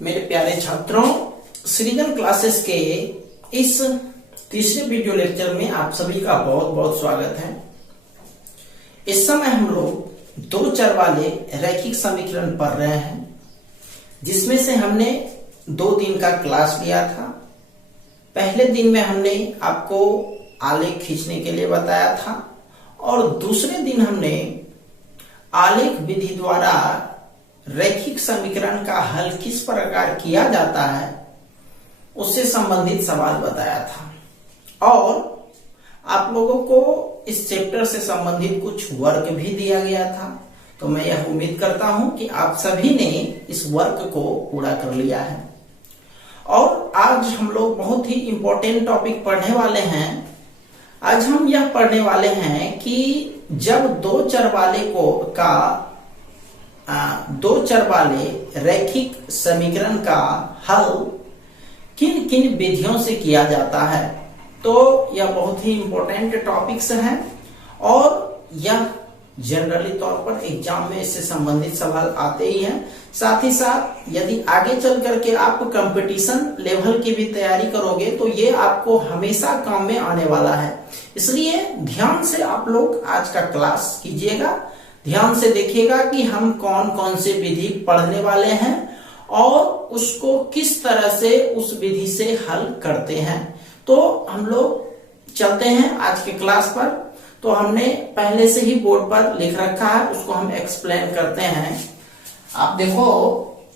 मेरे प्यारे छात्रों, सृजन क्लासेस के इस तीसरे वीडियो लेक्चर में आप सभी का बहुत बहुत स्वागत है। इस समय हम लोग दो चर वाले रैखिक समीकरण पढ़ रहे हैं, जिसमें से हमने 2 दिन का क्लास लिया था। पहले दिन में हमने आपको आलेख खींचने के लिए बताया था और दूसरे दिन हमने आलेख विधि द्वारा रैखिक समीकरण का हल किस प्रकार किया जाता है उससे संबंधित सवाल बताया था और आप लोगों को इस चैप्टर से संबंधित कुछ वर्क भी दिया गया था। तो मैं यह उम्मीद करता हूं कि आप सभी ने इस वर्क को पूरा कर लिया है। और आज हम लोग बहुत ही इंपॉर्टेंट टॉपिक पढ़ने वाले हैं। आज हम यह पढ़ने वाले हैं कि जब दो चर वाले रैखिक समीकरण का हल किन किन विधियों से किया जाता है। तो यह बहुत ही इंपॉर्टेंट टॉपिक्स हैं और यह जनरली तौर पर एग्जाम में इससे संबंधित सवाल आते ही हैं। साथ ही साथ यदि आगे चल करके आप कंपटीशन लेवल की भी तैयारी करोगे तो ये आपको हमेशा काम में आने वाला है। इसलिए ध्यान से आप लोग आज का क्लास कीजिएगा, ध्यान से देखिएगा कि हम कौन कौन से विधि पढ़ने वाले हैं और उसको किस तरह से उस विधि से हल करते हैं। तो हम लोग चलते हैं आज के क्लास पर। तो हमने पहले से ही बोर्ड पर लिख रखा है, उसको हम एक्सप्लेन करते हैं। आप देखो,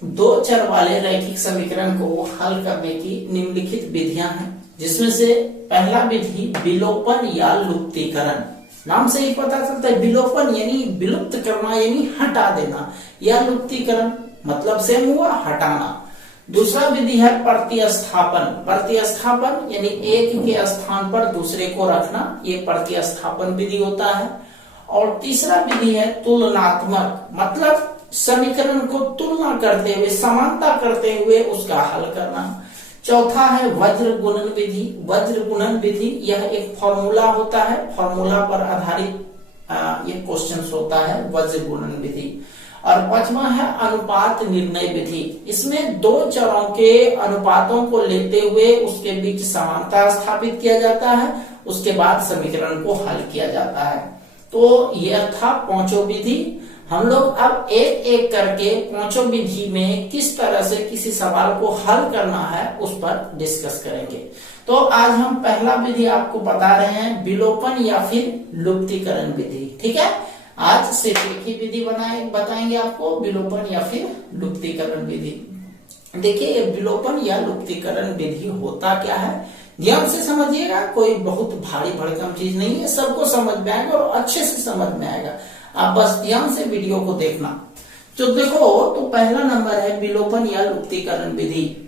दो चर वाले रैखिक समीकरण को हल करने की निम्नलिखित विधियां हैं, जिसमें से पहला विधि विलोपन या लुप्तीकरण। नाम से ही पता चलता है, विलोपन यानी विलुप्त करना यानी हटा देना, या लुप्तीकरण मतलब से हुआ हटाना। दूसरा विधि है प्रतिस्थापन। प्रतिस्थापन यानी एक के स्थान पर दूसरे को रखना, ये प्रतिस्थापन विधि होता है। और तीसरा विधि है तुलनात्मक, मतलब समीकरण को तुलना करते हुए, समानता करते हुए उसका हल करना। चौथा है वज्र गुणन विधि। वज्र गुणन विधि यह एक फॉर्मूला होता है, फॉर्मूला पर आधारित ये क्वेश्चन होता है, वज्र गुणन विधि। और पांचवा है अनुपात निर्णय विधि। इसमें दो चरों के अनुपातों को लेते हुए उसके बीच समानता स्थापित किया जाता है, उसके बाद समीकरण को हल किया जाता है। तो यह था पांचों विधि। हम लोग अब एक एक करके पांचों विधि में किस तरह से किसी सवाल को हल करना है उस पर डिस्कस करेंगे। तो आज हम पहला विधि आपको बता रहे हैं, विलोपन या फिर लुप्तीकरण विधि। ठीक है, आज सिर्फ एक ही विधि बताएंगे आपको, विलोपन या फिर लुप्तीकरण विधि। देखिए, ये विलोपन या लुप्तीकरण विधि होता क्या है, ध्यान से समझिएगा। कोई बहुत भारी भरकम चीज नहीं है, सबको समझ में आएगा और अच्छे से समझ में आएगा। आप बस ध्यान से वीडियो को देखना। तो देखो, तो पहला नंबर है विलोपन या लुप्तीकरण विधि।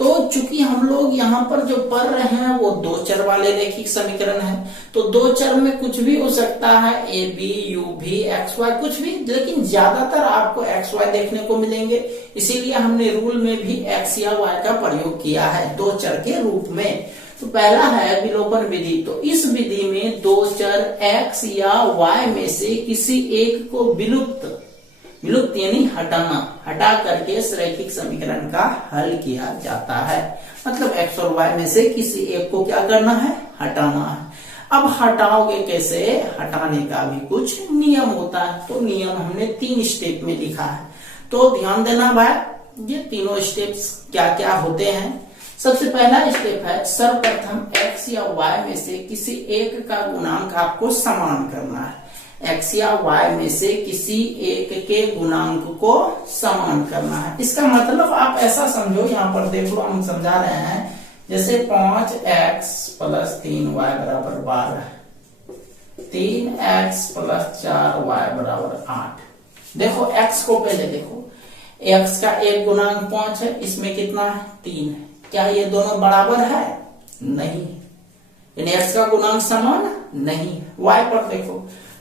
तो चूंकि हम लोग यहाँ पर जो पढ़ रहे हैं वो दो चर वाले रैखिक समीकरण है, तो दो चर में कुछ भी हो सकता है, ए बी यू भी एक्स वाई कुछ भी, लेकिन ज्यादातर आपको एक्स वाई देखने को मिलेंगे। इसीलिए हमने रूल में भी एक्स या वाई का प्रयोग किया है दो चर के रूप में। तो पहला है विलोपन विधि। तो इस विधि में दो चर x या y में से किसी एक को विलुप्त यानी हटा करके इस रैखिक समीकरण का हल किया जाता है। मतलब x और y में से किसी एक को क्या करना है, हटाना है। अब हटाओगे कैसे, हटाने का भी कुछ नियम होता है। तो नियम हमने 3 स्टेप में लिखा है, तो ध्यान देना भाई, ये तीनों स्टेप्स क्या क्या होते हैं। सबसे पहला स्टेप है, सर्वप्रथम x या y में से किसी एक का गुणांक आपको समान करना है। x या y में से किसी एक के गुणांक को समान करना है। इसका मतलब आप ऐसा समझो, यहाँ पर देख लो, हम समझा रहे हैं, जैसे 5x + 3y = 12, 3x + 4y = 8। देखो x को पहले देखो, x का एक गुणांक 5 है, इसमें कितना है, 3 है। क्या ये दोनों बराबर है? नहीं, यानी x का गुणांक समान नहीं। y पर देखो,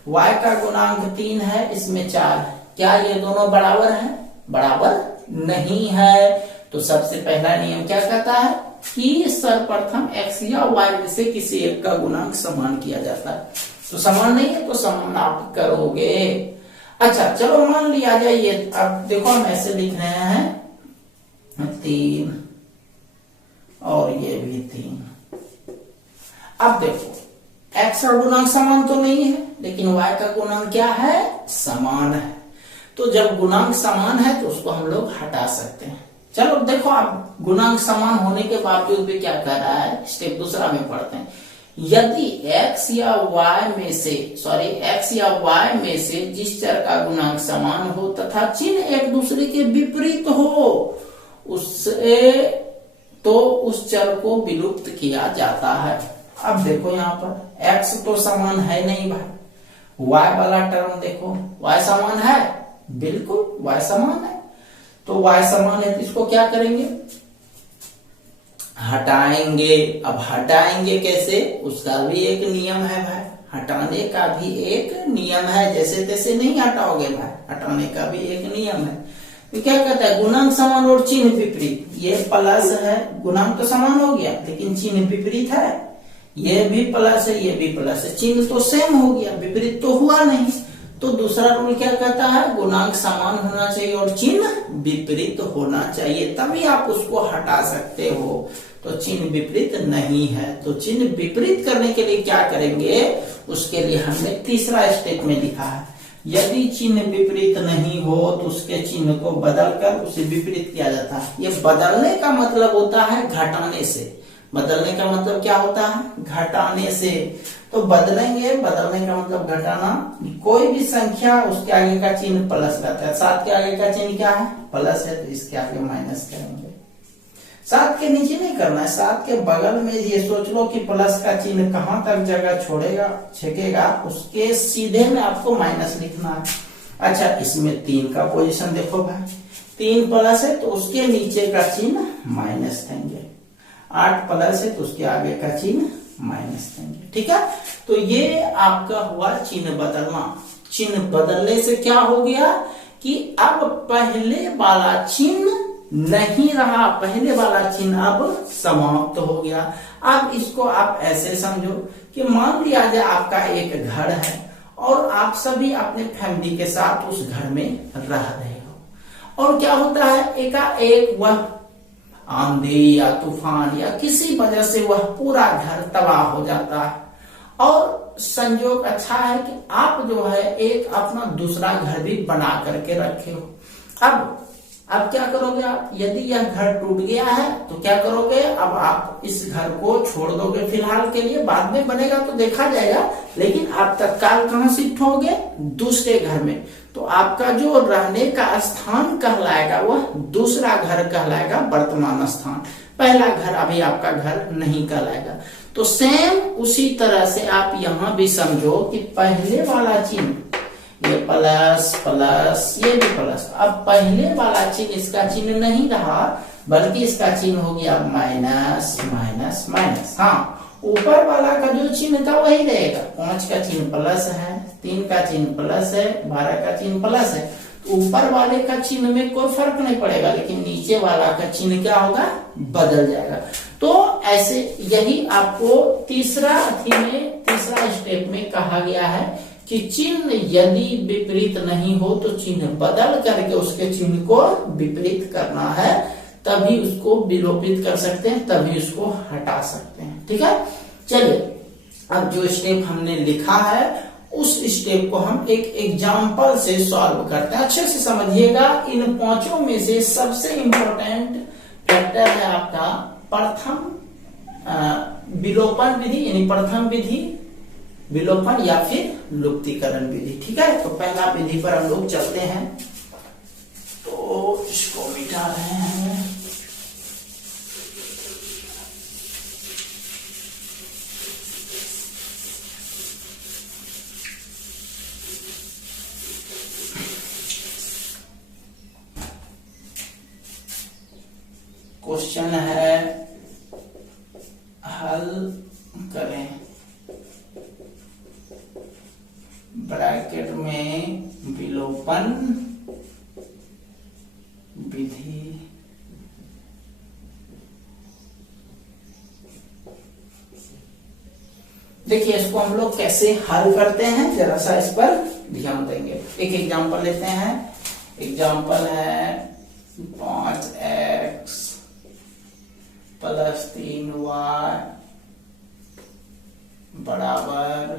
y का गुणांक 3 है, इसमें 4 है। क्या ये दोनों बराबर है? बराबर नहीं है। तो सबसे पहला नियम क्या कहता है कि सर्वप्रथम x या y में से किसी एक का गुणांक समान किया जाता है। तो समान नहीं है तो समान आप करोगे। अच्छा, चलो मान लिया जाए ये। अब देखो, हम ऐसे लिख रहे हैं 3 और ये भी 3। अब देखो x का गुणांक समान तो नहीं है, लेकिन y का गुणांक क्या है, समान है। तो जब गुणांक समान है तो उसको हम लोग हटा सकते हैं। चलो देखो, अब गुणांक समान होने के बावजूद भी क्या कर रहा है, स्टेप दूसरा में पढ़ते हैं। यदि x या y में से जिस चर का गुणांक समान हो तथा चिन्ह एक दूसरे के विपरीत हो, उस चर को विलुप्त किया जाता है। अब देखो यहाँ पर x तो समान है नहीं भाई, y वाला टर्म देखो, y समान है, बिल्कुल y समान है। तो y समान है तो इसको क्या करेंगे, हटाएंगे। अब हटाएंगे कैसे, उसका भी एक नियम है भाई, हटाने का भी एक नियम है, जैसे तैसे नहीं हटाओगे भाई, हटाने का भी एक नियम है। तो क्या कहता है, गुणांक समान और चिन्ह विपरीत। ये प्लस है, गुणांक तो समान हो गया लेकिन चिन्ह विपरीत है, ये भी प्लस है, ये भी प्लस है, चिन्ह तो सेम हो गया, विपरीत तो हुआ नहीं। तो दूसरा रूल क्या कहता है, गुणांक समान होना चाहिए और चिन्ह विपरीत होना चाहिए, तभी आप उसको हटा सकते हो। तो चिन्ह विपरीत नहीं है, तो चिन्ह विपरीत करने के लिए क्या करेंगे, उसके लिए हमने तीसरा स्टेप में लिखा है, यदि चिन्ह विपरीत नहीं हो तो उसके चिन्ह को बदलकर उसे विपरीत किया जाता है। ये बदलने का मतलब होता है घटाने से, बदलने का मतलब क्या होता है, घटाने से। तो बदलेंगे, बदलने का मतलब घटाना। कोई भी संख्या उसके आगे का चिन्ह प्लस रहता है, 7 के आगे का चिन्ह क्या है, प्लस है, तो इसके आगे माइनस करेंगे। 7 के नीचे नहीं करना है, 7 के बगल में ये सोच लो कि प्लस का चिन्ह कहां तक जगह छोड़ेगा, छेकेगा, उसके सीधे में आपको माइनस लिखना है। अच्छा, इसमें 3 का पोजीशन देखो भाई, 3 प्लस है तो उसके नीचे का चिन्ह माइनस देंगे, 8 प्लस है तो उसके आगे का चिन्ह माइनस देंगे। ठीक है, तो ये आपका हुआ चिन्ह बदलना। चिन्ह बदलने से क्या हो गया कि अब पहले वाला चिन्ह नहीं रहा, पहले वाला चिन्ह अब समाप्त हो गया। अब इसको आप ऐसे समझो कि मान लिया जाए आपका एक घर है और आप सभी अपने फैमिली के साथ उस घर में रह रहे हो, और क्या होता है, एकाएक वह आंधी या तूफान या किसी वजह से वह पूरा घर तबाह हो जाता है। और संयोग अच्छा है कि आप जो है एक अपना दूसरा घर भी बना करके रखे हो। अब क्या करोगे आप, यदि यह घर टूट गया है तो क्या करोगे, अब आप इस घर को छोड़ दोगे फिलहाल के लिए, बाद में बनेगा तो देखा जाएगा, लेकिन आप तत्काल कहां शिफ्ट होगे, दूसरे घर में। तो आपका जो रहने का स्थान कहलाएगा वह दूसरा घर कहलाएगा, वर्तमान स्थान। पहला घर अभी आपका घर नहीं कहलाएगा। तो सेम उसी तरह से आप यहाँ भी समझो कि पहले वाला चिन्ह, ये प्लस प्लस, ये भी प्लस, अब पहले वाला चिन्ह इसका चिन्ह नहीं रहा, बल्कि इसका चिन्ह हो गया माइनस माइनस माइनस। हाँ, ऊपर वाला का जो चिन्ह था वही रहेगा, 5 का चिन्ह प्लस है, 3 का चिन्ह प्लस है, 12 का चिन्ह प्लस है। तो ऊपर वाले का चिन्ह में कोई फर्क नहीं पड़ेगा, लेकिन नीचे वाला का चिन्ह क्या होगा, बदल जाएगा। तो ऐसे यही आपको तीसरा स्टेप में कहा गया है कि चिन्ह यदि विपरीत नहीं हो तो चिन्ह बदल करके उसके चिन्ह को विपरीत करना है, तभी उसको विलोपित कर सकते हैं, तभी उसको हटा सकते हैं। ठीक है, चलिए अब जो स्टेप हमने लिखा है उस स्टेप को हम एक एग्जाम्पल से सॉल्व करते हैं। अच्छे से समझिएगा, इन 5 में से सबसे इंपॉर्टेंट फैक्टर है आपका प्रथम विलोपन विधि, यानी प्रथम विधि, विलोपन या फिर लुप्तीकरण विधि। ठीक है, तो पहला विधि पर हम लोग चलते हैं। तो इसको मिटा रहे हैं, क्वेश्चन है हल करें, ब्रैकेट में विलोपन विधि। देखिए इसको हम लोग कैसे हल करते हैं, जरा सा इस पर ध्यान देंगे। एक एग्जांपल लेते हैं, एग्जांपल है 5x प्लस 3y बराबर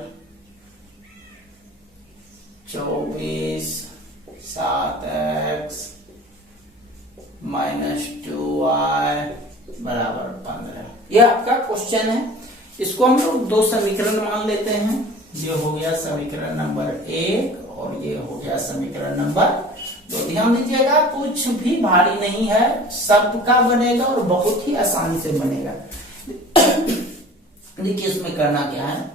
24 7x माइनस 2y बराबर 15। ये आपका क्वेश्चन है। इसको हम लोग दो समीकरण मान लेते हैं। ये हो गया समीकरण नंबर 1 और ये हो गया समीकरण नंबर 2। ध्यान दीजिएगा, कुछ भी भारी नहीं है, सबका बनेगा और बहुत ही आसानी से बनेगा। देखिए इसमें करना क्या है,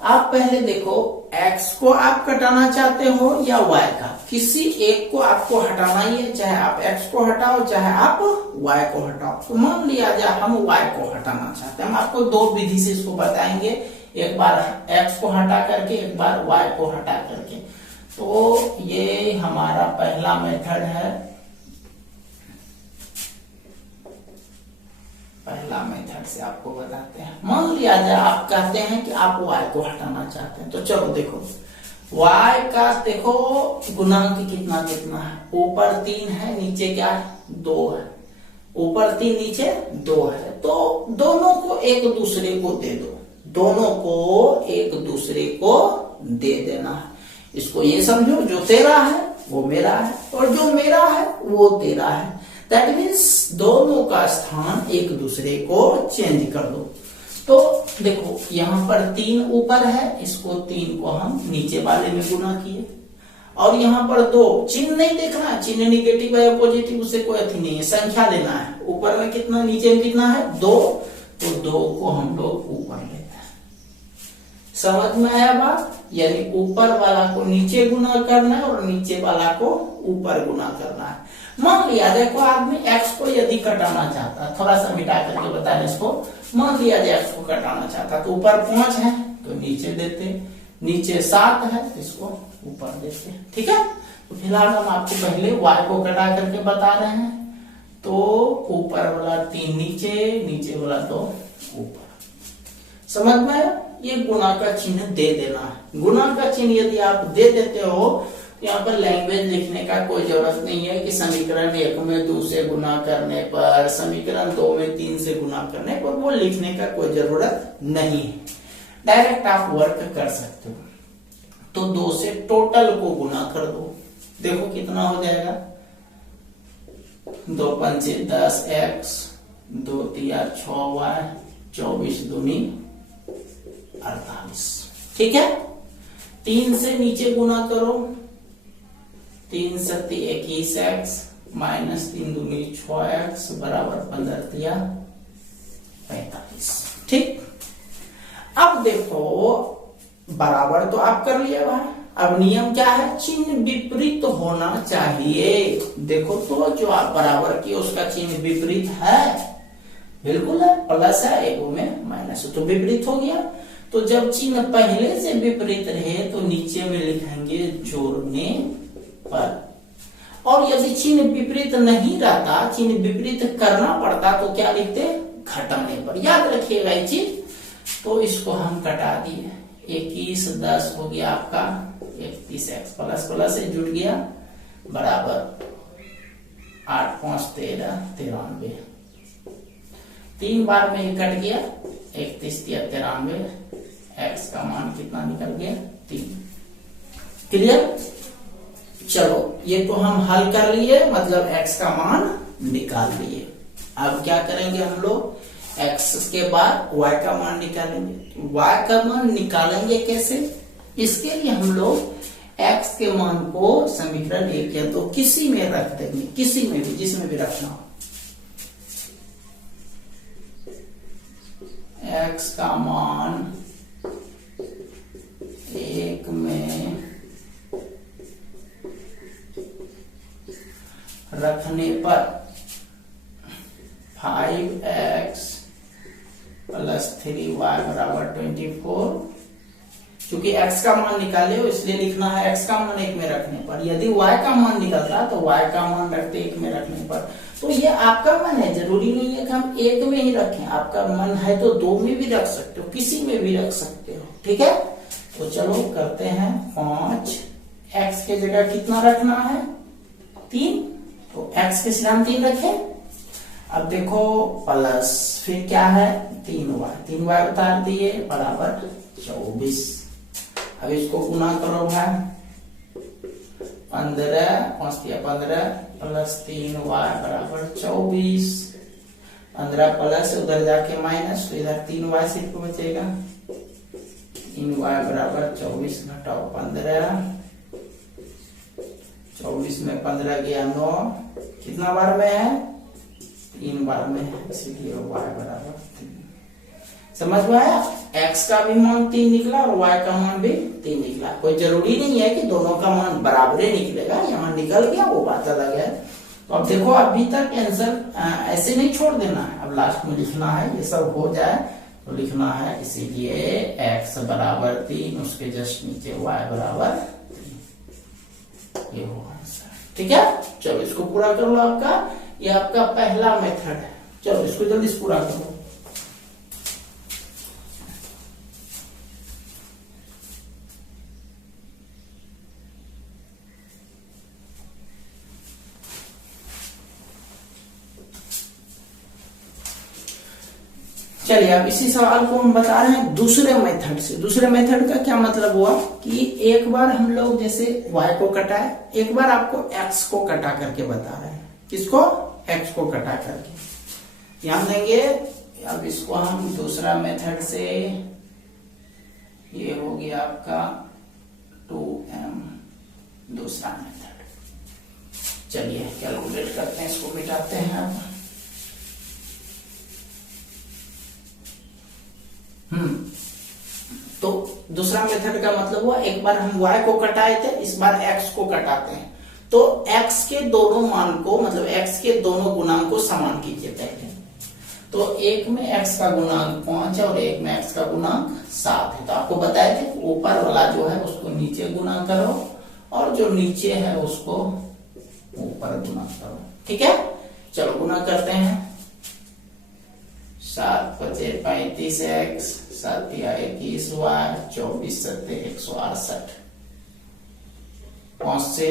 आप पहले देखो x को आप कटाना चाहते हो या y का, किसी एक को आपको हटाना ही है। चाहे आप x को हटाओ चाहे आप y को हटाओ। तो मान लिया जाए हम y को हटाना चाहते हैं। हम आपको दो विधि से इसको बताएंगे, एक बार x को हटा करके एक बार y को हटा करके। तो ये हमारा पहला मेथड है। पहला मेथड से आपको बताते हैं। मान लिया जाए आप कहते हैं कि आप y को हटाना चाहते हैं, तो चलो देखो y का देखो गुणांक कितना कितना है। ऊपर 3 है, नीचे क्या है 2 है। ऊपर 3 नीचे 2 है, तो दोनों को एक दूसरे को दे दो। दोनों को एक दूसरे को दे देना है। इसको ये समझो, जो तेरा है वो मेरा है और जो मेरा है वो तेरा है। दैट मीन्स दोनों का स्थान एक दूसरे को चेंज कर दो। तो देखो यहाँ पर 3 ऊपर है, इसको 3 को हम नीचे वाले में गुना किए। और यहाँ पर 2, चिन्ह नहीं देखना, चिन्ह निगेटिव है पॉजिटिव उससे कोई अथी नहीं है, संख्या देना है। ऊपर में कितना नीचे में कितना है 2, तो 2 को हम लोग ऊपर लेते हैं। समझ में आया बात? यानी ऊपर वाला को नीचे गुना करना है और नीचे वाला को ऊपर गुना करना है। मान लिया देखो आदमी x को यदि कटाना चाहता है, थोड़ा सा मिटा करके बता रहे इसको। मान लिया जाए x को कटाना चाहता तो ऊपर 5 है तो नीचे देते, नीचे 7 है इसको ऊपर देते। ठीक है, तो फिलहाल हम आपको पहले y को कटा करके बता रहे हैं। तो ऊपर वाला 3 नीचे, नीचे वाला 2 ऊपर। समझ में आया? ये गुणा का चिन्ह दे देना है। गुणा का चिन्ह यदि आप दे देते हो, यहाँ पर लैंग्वेज लिखने का कोई जरूरत नहीं है कि समीकरण 1 में 2 से गुना करने पर, समीकरण 2 में 3 से गुना करने पर, वो लिखने का कोई जरूरत नहीं है। डायरेक्ट आप वर्क कर सकते हो। तो 2 से टोटल को गुना कर दो, देखो कितना हो जाएगा। 2 पंचे 10x, 2 तिया 6y, 24 दूनी 48। ठीक है, 3 से नीचे गुना करो, 3 सत्ती 21x माइनस 3 दूनी 6x बराबर 15 तिया 45। ठीक, अब देखो बराबर तो आप कर लिया भाई। अब नियम क्या है, चिन्ह विपरीत होना चाहिए। देखो तो जो आप बराबर किए उसका चिन्ह विपरीत है, बिल्कुल है, प्लस है, एक में माइनस है, तो विपरीत हो गया। तो जब चिन्ह पहले से विपरीत रहे तो नीचे में लिखेंगे जोड़ने पर। और यदि चिन्ह विपरीत नहीं रहता, चिन्ह विपरीत करना पड़ता, तो क्या लिखते घटाने पर। याद रखिएगा ये चीज। तो इसको हम कटा दिए, 21 10 हो गया आपका 31x प्लस प्लस से जुड़ गया बराबर 8 5 13 93। 3 बार में कट गया, 31 93, x का मान कितना निकल गया 3। क्लियर? चलो ये तो हम हल कर लिए, मतलब x का मान निकाल लिए। अब क्या करेंगे हम लोग, x के बाद y का मान निकालेंगे। y का मान निकालेंगे कैसे? इसके लिए हम लोग x के मान को समीकरण 1 या 2 किसी में रख देंगे, किसी में भी, जिसमें भी रखना हो। x का मान 1 में रखने पर 5x प्लस 3y बराबर 24। चूंकि x का मान निकाले हो इसलिए लिखना है x का मान 1 में रखने पर। यदि y का मान निकलता तो y का मान रखते 1 में रखने पर। तो ये आपका मन है, जरूरी नहीं है कि हम 1 में ही रखें। आपका मन है तो 2 में भी रख सकते हो, किसी में भी रख सकते हो। ठीक है, तो चलो करते हैं 5। x के जगह कितना रखना है 3, तो x के स्थान 3 रखें। अब देखो प्लस फिर क्या है 3y उतार दिए बराबर 24। अब इसको गुना करो भाई 15 15 प्लस 3y बराबर 24। 15 प्लस उधर जाके माइनस, तो इधर 3y सिर्फ बचेगा। 3y बराबर 24 घटाओ 15, 24 में 15 गया 9, कितना बार में है 3 बार में है, इसीलिए y बराबर 3। समझ में आया? x का भी मान 3 निकला और y का मान भी 3 निकला। कोई जरूरी नहीं है कि दोनों का मान बराबर ही निकलेगा, यहाँ निकल गया वो बात अलग है। तो अब देखो अभी तक आंसर ऐसे नहीं छोड़ देना है, अब लास्ट में लिखना है, ये सब हो जाए तो लिखना है। इसीलिए x बराबर 3, उसके जस्ट नीचे y बराबर 3, ये हो आंसर। ठीक है, चलो इसको पूरा कर लो। आपका ये आपका पहला मेथड है, चलो इसको जल्दी से पूरा करो। चलिए अब इसी सवाल को हम बता रहे हैं दूसरे मेथड से। दूसरे मेथड का क्या मतलब हुआ कि एक बार हम लोग जैसे y को कटाए, एक बार आपको x को कटा करके बता रहे हैं। किसको? x को कटा करके। ध्यान देंगे, अब इसको हम दूसरा मेथड से, ये हो गया आपका 2m दूसरा मेथड। चलिए कैलकुलेट करते हैं, इसको मिटाते हैं अब। तो दूसरा मेथड का मतलब हुआ एक बार हम y को कटाए थे, इस बार x को कटाते हैं। तो x के दोनों मान को, मतलब x के दोनों गुणांक को समान कीजिए पहले। तो एक में x का गुणांक 5 है और एक में x का गुणांक 7 है। तो आपको बताए थे ऊपर वाला जो है उसको नीचे गुना करो और जो नीचे है उसको ऊपर गुना करो। ठीक है, चलो गुना करते हैं। 7 5 35x, 7 या 21y, 24 7 168, 5 से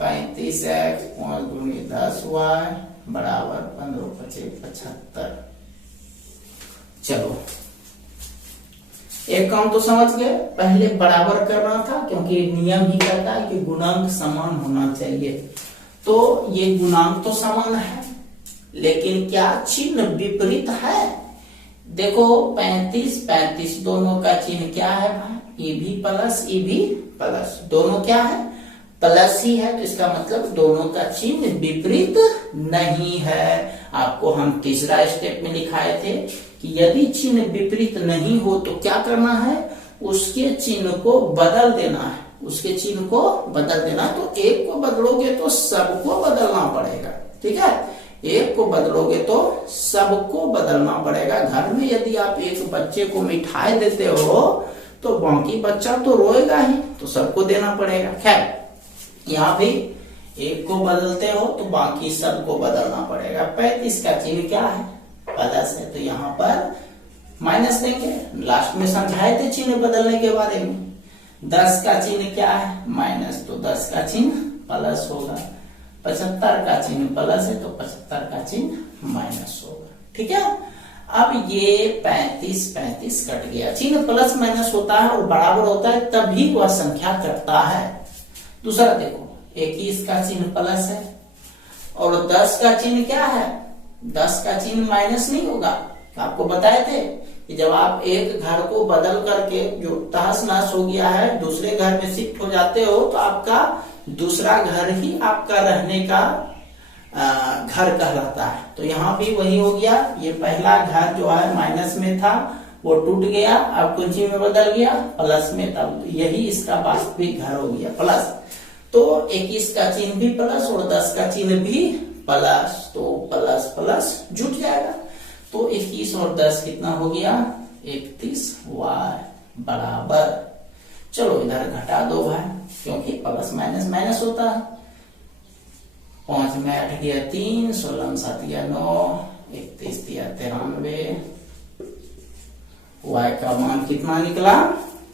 35x, 5 दूनी 10y बराबर 15 5 75। चलो एक काम तो समझ गए, पहले बराबर करना था क्योंकि नियम ही कहता है कि गुणांक समान होना चाहिए। तो ये गुणांक तो समान है, लेकिन क्या चिन्ह विपरीत है? देखो 35 35 दोनों का चिन्ह क्या है भाई? ई भी प्लस ई भी प्लस, दोनों क्या है? प्लस ही है। तो इसका मतलब दोनों का चिन्ह विपरीत नहीं है। आपको हम तीसरा स्टेप में लिखाए थे कि यदि चिन्ह विपरीत नहीं हो तो क्या करना है? उसके चिन्ह को बदल देना है, उसके चिन्ह को बदल देना। तो एक को बदलोगे तो सबको बदलना पड़ेगा। ठीक है, एक को बदलोगे तो सबको बदलना पड़ेगा। घर में यदि आप एक बच्चे को मिठाई देते हो तो बाकी बच्चा तो रोएगा ही, तो सबको देना पड़ेगा। खैर यहाँ भी एक को बदलते हो तो बाकी सबको बदलना पड़ेगा। 35 का चिन्ह क्या है? प्लस है, तो यहाँ पर माइनस देंगे। लास्ट में समझाए थे चिन्ह बदलने के बारे में। 10 का चिन्ह क्या है? माइनस, तो 10 का चिन्ह प्लस होगा। 75 का चिन्ह प्लस है तो 75 का चिन्ह माइनस होगा। ठीक है, अब ये 35 35 कट गया। चिन्ह प्लस माइनस होता है और बराबर होता है तभी वह संख्या कटता है। दूसरा देखो 21 का चिन्ह प्लस है और 10 का चिन्ह क्या है? 10 का चिन्ह माइनस नहीं होगा। आपको बताए थे कि जब आप एक घर को बदल करके, जो तहस नहस हो गया है, दूसरे घर में शिफ्ट हो जाते हो तो आपका दूसरा घर ही आपका रहने का घर कहलाता है। तो यहाँ भी वही हो गया। ये पहला घर जो है माइनस में था वो टूट गया, अब कुंजी में बदल गया प्लस में, तब यही इसका वास्तविक घर हो गया प्लस। तो 21 का चिन्ह भी प्लस और 10 का चिन्ह भी प्लस, तो प्लस प्लस जुट जाएगा। तो 21 और 10 कितना हो गया? 31y बराबर, चलो इधर घटा दो भाई, क्योंकि प्लस माइनस माइनस होता है। 5 में 8 गया 3, 16 में 7 गया 9, 31 दिया 93। y का मान कितना निकला?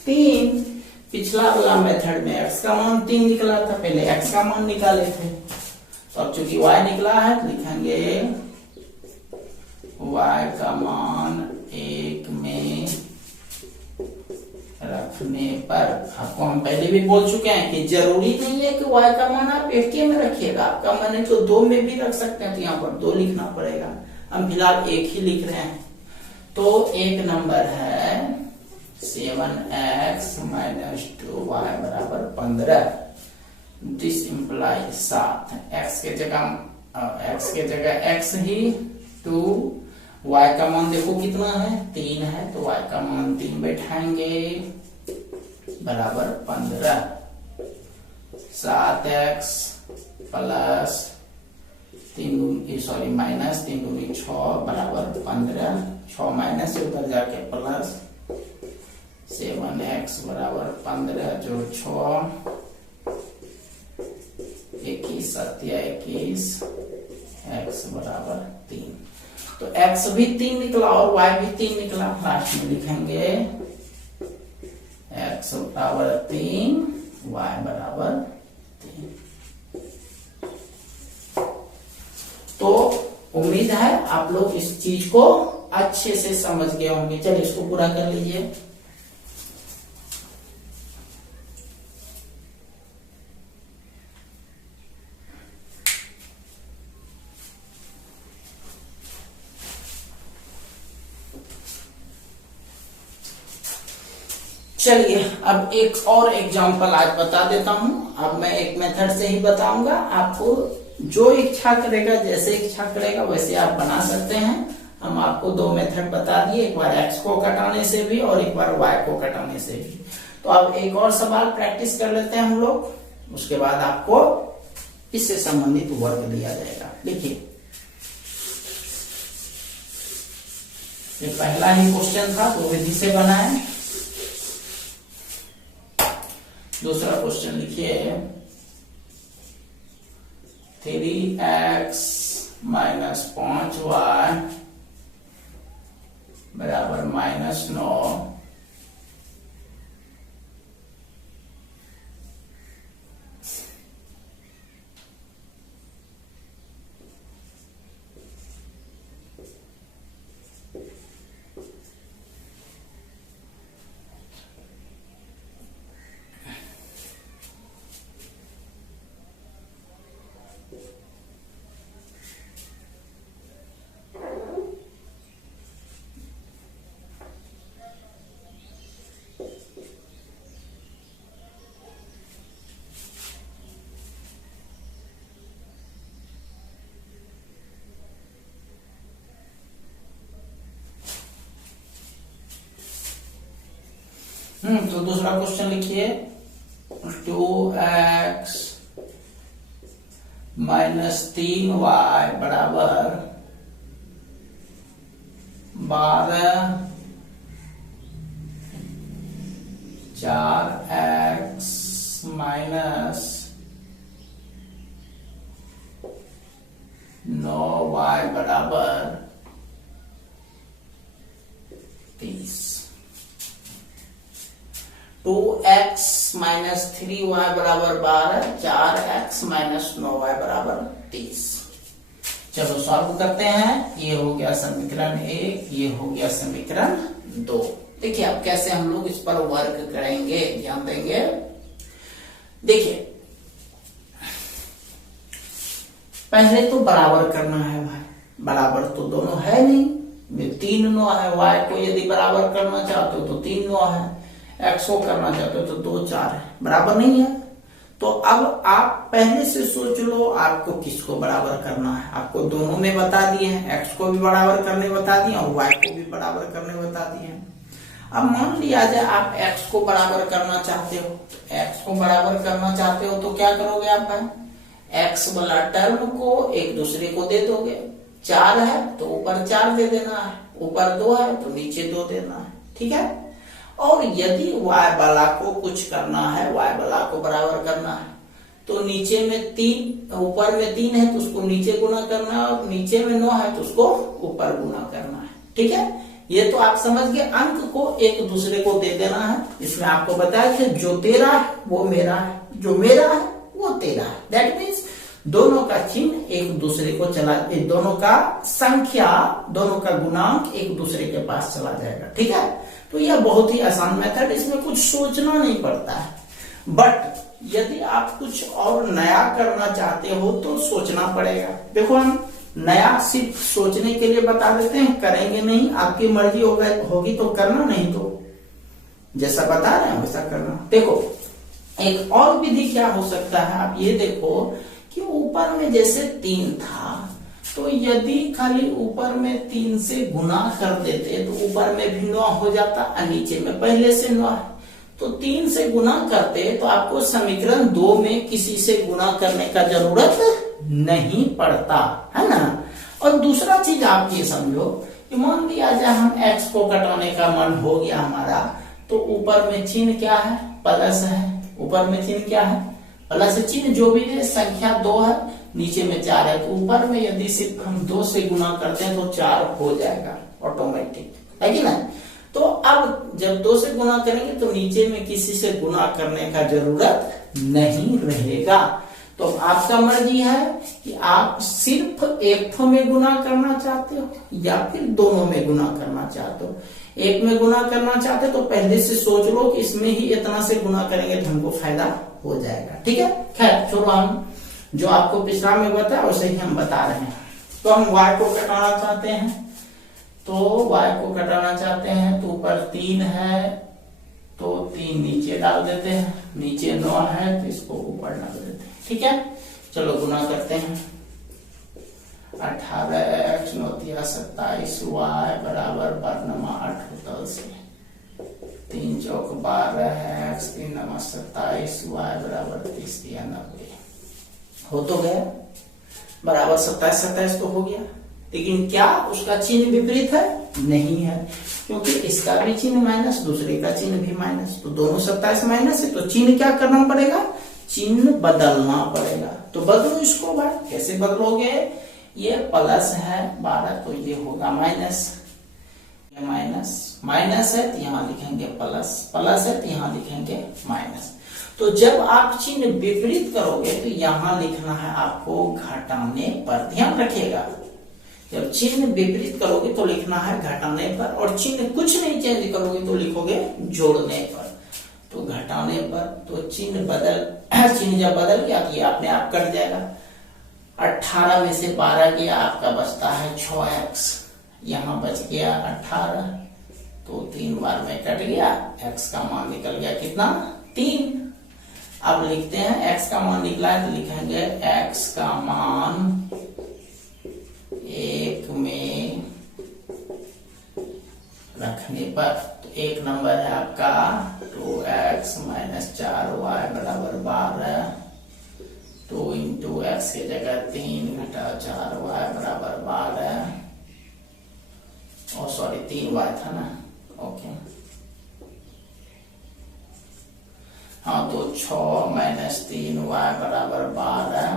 3। पिछला वाला मेथड में x का मान 3 निकला था, पहले x का मान निकाले थे। तो अब चूंकि y निकला है तो लिखेंगे y का मान 1 में रखने पर, आपको हम पहले भी बोल चुके हैं कि जरूरी नहीं है कि y का मान आप 1 के में रखिएगा, आपका मन है तो 2 में भी रख सकते हैं, तो यहाँ पर 2 लिखना पड़ेगा। हम फिलहाल 1 ही लिख रहे हैं। तो एक नंबर है 7x - 2y बराबर 15। दिस इम्प्लाइज 7, x के जगह x ही 2, y का मान देखो कितना है 3 है, तो y का मान 3 बैठाएंगे बराबर 15। 7x प्लस माइनस 3 दूनी 6 बराबर 15। 6 माइनस से उधर जाके प्लस 7x बराबर 15 जो 6 21 सत्या 21 x बराबर 3। तो x भी 3 निकला और y भी 3 निकला। लास्ट में लिखेंगे x बराबर 3 y बराबर 3। तो उम्मीद है आप लोग इस चीज को अच्छे से समझ गए होंगे। चलिए इसको पूरा कर लीजिए। चलिए अब एक और एग्जांपल आज बता देता हूं। अब मैं एक मेथड से ही बताऊंगा, आपको जो इच्छा करेगा, जैसे इच्छा करेगा वैसे आप बना सकते हैं। हम आपको 2 मेथड बता दिए, एक बार x को घटाने से भी और एक बार y को घटाने से भी। तो अब एक और सवाल प्रैक्टिस कर लेते हैं हम लोग, उसके बाद आपको इससे संबंधित वर्क दिया जाएगा। देखिए ये पहला ही क्वेश्चन था, तो विधि से बना है। दूसरा क्वेश्चन लिखिए 3x - 5y बराबर -9। तो दूसरा क्वेश्चन लिखिए 2x - 3y बराबर 12। 4x - 9y बराबर 30। 2x - 3y बराबर 12, 4x - 9y बराबर 30। चलो सॉल्व करते हैं। ये हो गया समीकरण 1, ये हो गया समीकरण 2। देखिए अब कैसे हम लोग इस पर वर्क करेंगे, ध्यान देंगे। देखिए पहले तो बराबर करना है भाई, बराबर तो दोनों है नहीं, 3 9 है। y को यदि बराबर करना चाहते हो तो 3 9 है, x को करना चाहते हो तो 2 4 है, बराबर नहीं है। तो अब आप पहले से सोच लो आपको किसको बराबर करना है। आपको दोनों में बता दिए हैं, x को भी बराबर करने बता दिए और y को भी बराबर करने बता दिए हैं। अब मान लिया जाए आप x को बराबर करना चाहते हो, x को बराबर करना चाहते हो तो क्या करोगे आप भाई, x वाला टर्म को एक दूसरे को दे दोगे। 4 है तो ऊपर 4 दे देना है, ऊपर 2 है तो नीचे 2 देना है, ठीक है। और यदि y वाला को कुछ करना है, y वाला को बराबर करना है, तो नीचे में 3, ऊपर में 3 है तो उसको नीचे गुना करना है, और नीचे में 9 है तो उसको ऊपर गुना करना है, ठीक है। ये तो आप समझ गए, अंक को एक दूसरे को दे देना है। इसमें आपको बताया कि जो तेरा है वो मेरा है, जो मेरा है वो तेरा है। दैट मीन्स दोनों का चिन्ह एक दूसरे को दोनों का संख्या, दोनों का गुणांक एक दूसरे के पास चला जाएगा। ठीक है, तो यह बहुत ही आसान मेथड, इसमें कुछ सोचना नहीं पड़ता है। बट यदि आप कुछ और नया करना चाहते हो तो सोचना पड़ेगा। देखो हम नया सिर्फ सोचने के लिए बता देते हैं, करेंगे नहीं, आपकी मर्जी होगी तो करना, नहीं तो जैसा बता रहे हैं वैसा करना। देखो एक और विधि क्या हो सकता है, आप ये देखो कि ऊपर में जैसे 3 था, तो यदि खाली ऊपर में 3 से गुना कर देते तो ऊपर में भी 9 हो जाता और नीचे में पहले से 9 है, तो 3 से गुना करते तो आपको समीकरण 2 में किसी से गुना करने का जरूरत नहीं पड़ता, है ना। और दूसरा चीज आप ये समझो कि मान लिया जाए हम x को घटाने का मन हो गया हमारा, तो ऊपर में चिन्ह क्या है, प्लस है, ऊपर में चिन्ह क्या है, प्लस चिन्ह, जो भी है संख्या 2 है, नीचे में 4 है, तो ऊपर में यदि सिर्फ हम 2 से गुना करते हैं तो 4 हो जाएगा ऑटोमेटिक, है कि नहीं। तो अब जब 2 से गुना करेंगे तो नीचे में किसी से गुना करने का जरूरत नहीं रहेगा। तो आपका मर्जी है कि आप सिर्फ एक में गुना करना चाहते हो या फिर दोनों में गुना करना चाहते हो। एक में गुना करना चाहते तो पहले से सोच लो कि इसमें ही इतना से गुना करेंगे तो हमको फायदा हो जाएगा। ठीक है, खैर चलो हम जो आपको पिछला में बताया वैसे ही हम बता रहे हैं। तो हम y को घटाना चाहते हैं, तो y को घटाना चाहते हैं तो ऊपर 3 है तो 3 नीचे डाल देते हैं, नीचे 9 है तो इसको ऊपर डाल देते हैं। ठीक है, चलो गुना करते हैं। 18x 9 27 y बराबर 8 होता से 3 चौक 12 x 3 9 27 y बराबर 30 90 हो तो गया, बराबर 27 27 तो हो गया। लेकिन क्या उसका चिन्ह विपरीत है? नहीं है, क्योंकि इसका भी चिन्ह माइनस, दूसरे का चिन्ह भी माइनस, तो दोनों 27 माइनस है, तो चिन्ह क्या करना पड़ेगा, चिन्ह बदलना पड़ेगा। तो बदलो इसको भाई, कैसे बदलोगे, ये प्लस है 12 तो ये होगा माइनस, ये माइनस माइनस है तो यहाँ लिखेंगे प्लस, प्लस है तो यहाँ लिखेंगे माइनस। तो जब आप चिन्ह विपरीत करोगे तो यहाँ लिखना है आपको घटाने पर, ध्यान रखिएगा। जब चिन्ह विपरीत करोगे तो लिखना है घटाने पर, और चिन्ह कुछ नहीं चेंज करोगे तो लिखोगे जोड़ने पर। तो घटाने पर तो चिन्ह चिन्ह जब बदल गया तो ये अपने आप कट जाएगा। 18 में से 12 गया, आपका बचता है 6x, यहाँ बच गया 18, तो 3 बार में कट गया, x का मान निकल गया कितना, 3। अब लिखते हैं x का मान निकला है तो लिखेंगे x का मान 1 में रखने पर, तो 1 नंबर है आपका 2x माइनस 4y बराबर 12, तो इंटू एक्स की जगह 3 घटा 4y बराबर 12, और सॉरी 3y था ना, ओके। हाँ तो 6 माइनस 3y बराबर 12,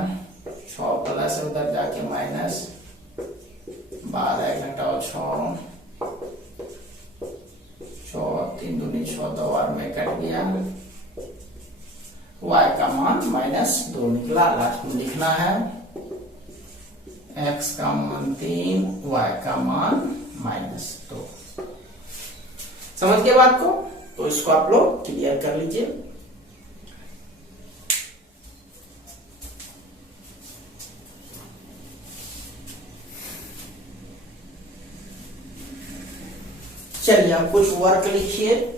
6 प्लस उधर जाके माइनस 12 घटाओ 6, 3 दूनी 6 2 बार में कट गया, y का मान -2 निकला। लास्ट में लिखना है x का मान 3, y का मान -2। समझ गए बात को? तो इसको आप लोग क्लियर कर लीजिए। चलिए आप कुछ वर्क लिखिए।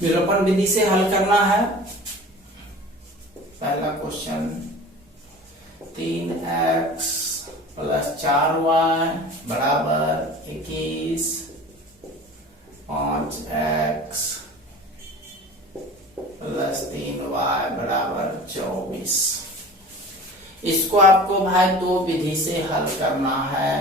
विलोपन विधि से हल करना है। पहला क्वेश्चन 3x प्लस 4y बराबर 21 5x प्लस 3y बराबर 24। इसको आपको भाई दो विधि से हल करना है।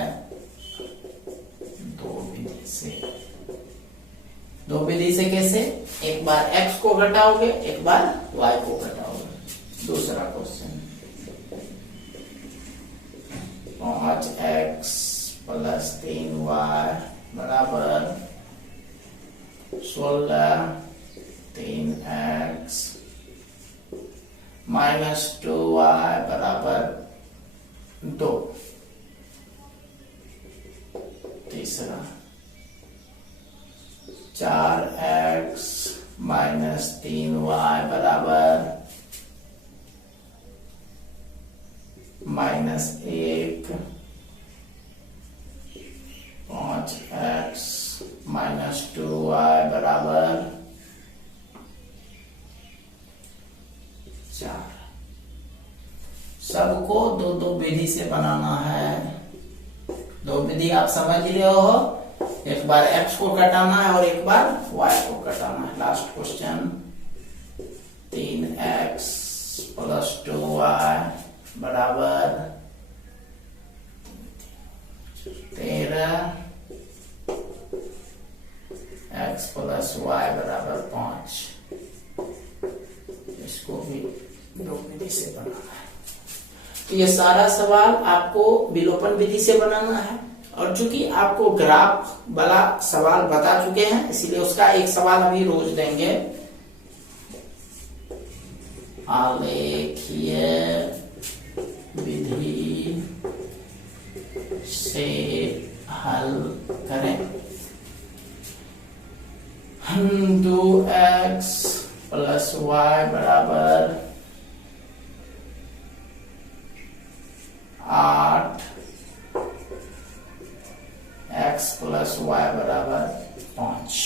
दो विधि से कैसे? एक बार x को घटाओगे, एक बार y को घटाओगे। दूसरा क्वेश्चन 5x प्लस 3y बराबर 16, 3x माइनस 2y बराबर 2। तीसरा 4x माइनस 3y बराबर -1। 5x माइनस 2y बराबर 4। सबको दो दो विधि से बनाना है। दो विधि आप समझ रहे हो, एक बार x को घटाना है और एक बार y को घटाना है। Last question 3x plus 2y बराबर 13, x प्लस y बराबर 5। इसको भी दो विधि से बनाना है। तो ये सारा सवाल आपको विलोपन विधि से बनाना है, और चूंकि आपको ग्राफ वाला सवाल बता चुके हैं इसलिए उसका एक सवाल अभी रोज देंगे। आलेखीय विधि से हल करें। 2x प्लस y बराबर 8, x प्लस y बराबर 5।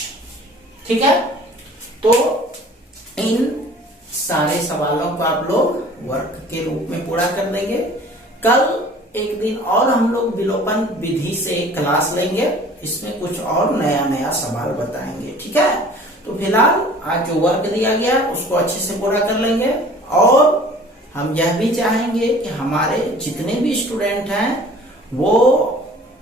ठीक है, तो इन सारे सवालों को आप लोग वर्क के रूप में पूरा कर लेंगे। कल एक दिन और हम लोग विलोपन विधि से क्लास लेंगे, इसमें कुछ और नया नया सवाल बताएंगे। ठीक है, तो फिलहाल आज जो वर्क दिया गया उसको अच्छे से पूरा कर लेंगे, और हम यह भी चाहेंगे कि हमारे जितने भी स्टूडेंट हैं वो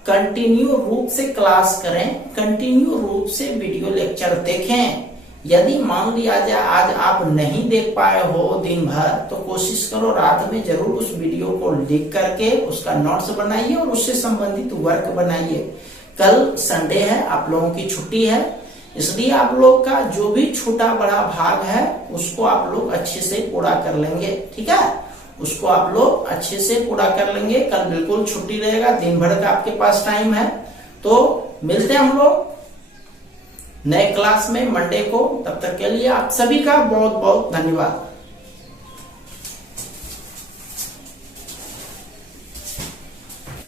कंटिन्यू रूप से क्लास करें, कंटिन्यू रूप से वीडियो लेक्चर देखें। यदि मान लिया जाए आज आप नहीं देख पाए हो दिन भर, तो कोशिश करो रात में जरूर उस वीडियो को लिख करके उसका नोट्स बनाइए और उससे संबंधित वर्क बनाइए। कल संडे है, आप लोगों की छुट्टी है, इसलिए आप लोग का जो भी छोटा बड़ा भाग है उसको आप लोग अच्छे से पूरा कर लेंगे। ठीक है, उसको आप लोग अच्छे से पूरा कर लेंगे। कल बिल्कुल छुट्टी रहेगा, दिन भर का आपके पास टाइम है। तो मिलते हैं हम लोग नए क्लास में मंडे को। तब तक के लिए आप सभी का बहुत बहुत धन्यवाद।